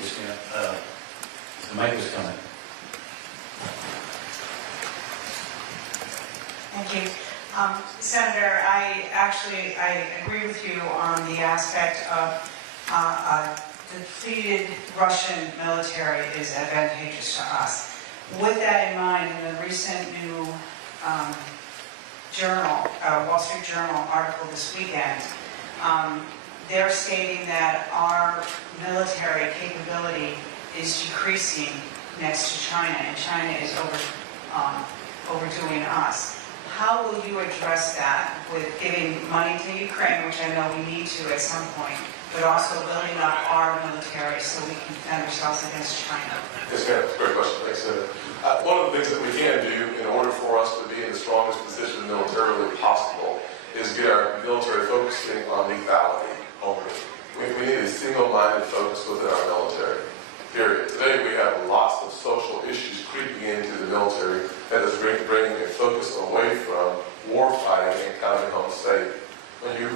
Just the mic was coming. Thank you. Senator, I agree with you on the aspect of the depleted Russian military is advantageous to us. With that in mind, in the recent new Wall Street Journal article this weekend, they're stating that our military capability is decreasing next to China, and China is overdoing us. How will you address that with giving money to Ukraine, which I know we need to at some point, but also building up our military so we can defend ourselves against China? Yes, ma'am. Great question. Thanks, Senator. One of the things that we can do in order for us to be in the strongest position militarily possible is get our military focusing on lethality only. We need a single-minded focus within our military, period. Today we have lots of social issues creeping into the military that is bringing a focus away from war fighting and coming home safe. When you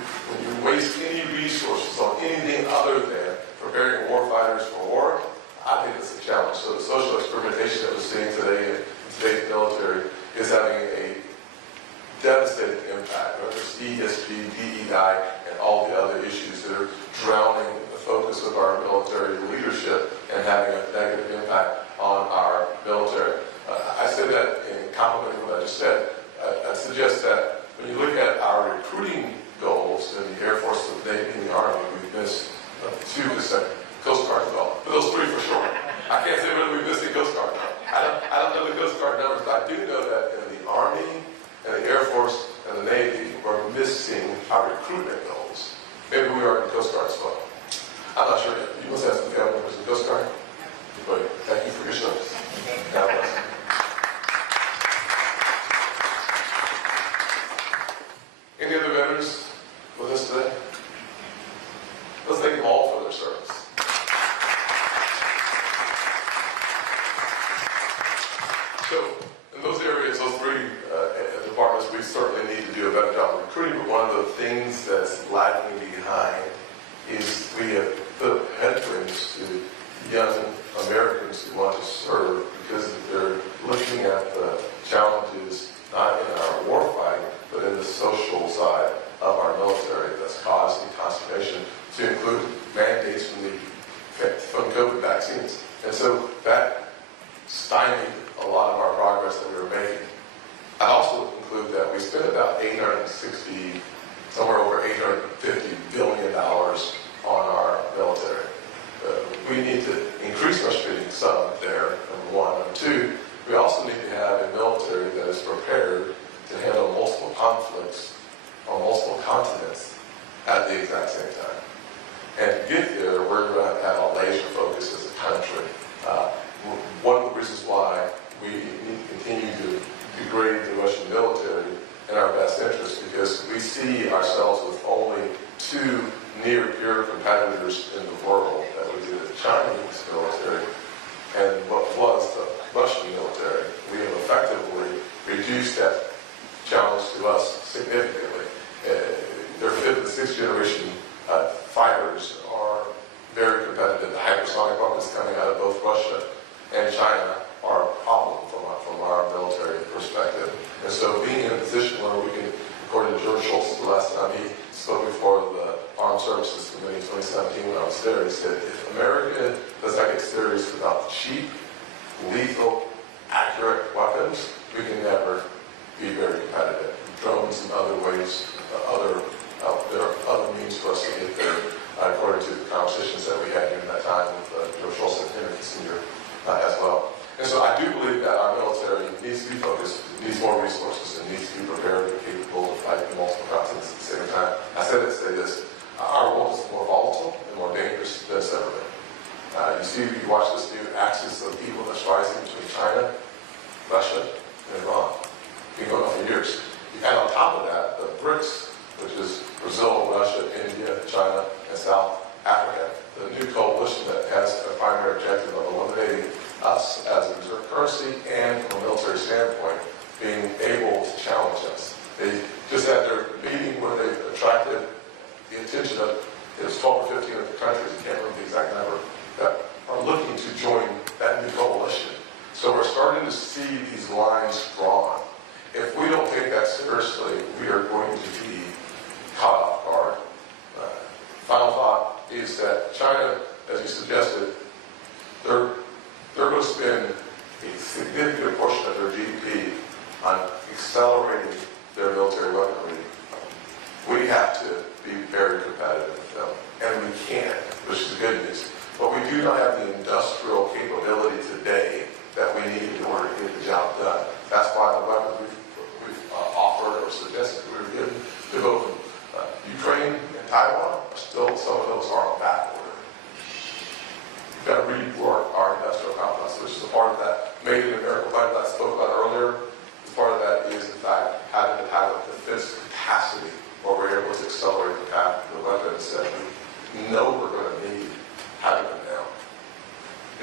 waste any resources on anything other than preparing war fighters for war, I think it's a challenge. So the social experimentation that we're seeing today in today's military is having a devastating impact. Whether it's ESG, DEI, and all the other issues that are drowning the focus of our military leadership and having a negative impact on our military. I say that in complementing what I just said. I suggest that when you look at our recruiting goals in the Air Force, the Navy, and the Army, we've missed 2%. Coast Guard as well. But those three for sure. I can't say whether we missed the Coast Guard. I don't know the Coast Guard numbers, but I do know that in the Army and the Air Force and the Navy, we're missing our recruitment goals. Maybe we are in the Coast Guard as well. I'm not sure yet. You must have some family members in the Coast Guard. But thank you for your service. God bless. Any other veterans with us today? Let's thank them all for their service. So, in those areas, those three departments, we certainly need to do a better job of recruiting, but one of the things that's lagging behind is we have put headwinds to young Americans who want to serve because they're looking at the challenges not in our war fighting, but in the social side of our military that's causing consternation, to include mandates from COVID vaccines. And so that stymied a lot of our progress that we were making. I'd also conclude that we spent about somewhere over $850 billion on our military. We need to increase our spending some there, number one. Number two, we also need to have a military that is prepared to handle multiple conflicts on multiple continents at the exact same time. And to get there, we're going to have a laser focus as a country. One of the reasons why we need to continue to degrade the Russian military in our best interest, because we see ourselves with only two near-peer competitors in the world that would be the Chinese military and what was the Russian military. We have effectively reduced that challenge to us significantly. Their fifth and sixth generation fighters are very competitive. The hypersonic weapons coming out of both Russia and China are a problem from our military perspective. And so being in a position where we can, according to George Shultz, the last time he spoke before the Armed Services Committee in 2017 when I was there, he said, if America does not get serious about cheap, lethal, accurate weapons, we can never be very competitive. Drones and other ways, there are other means for us to get there, according to the conversations that we had during that time with George Shultz and Henry Kissinger as well. And so I do believe that our military needs to be focused, needs more resources, and needs to be prepared and capable of fighting multiple continents at the same time. I said it to say this, our world is more volatile and more dangerous than it's ever been. You watch this new axis of evil that's rising between China, Russia, and Iran. It's been going on for years. You add on top of that the BRICS, which is Brazil, Russia, India, China, and South Africa, the new coalition that has a primary objective of eliminating us as a reserve currency and from a military standpoint being able to challenge us. They just had their meeting where they attracted the attention of, it was 12 or 15 of the countries, I can't remember the exact number, that are see these lines drawn. If we don't take that seriously, we are going to be caught off guard. Final thought is that China, as you suggested, they're going to spend a significant portion of their GDP on accelerating their military weaponry. We have to be very competitive with them, and we can, which is good news. But we do not have the industrial capability today that we need in order to get the job done. That's why the weapons we've offered or suggested we're given to both Ukraine and Taiwan, are still, some of those are on back order. We've got to rework our industrial complex, which is a part of that Made in America plan that I spoke about earlier. Part of that is, in fact, having to have a defense capacity where we're able to accelerate the path to the weapons that we know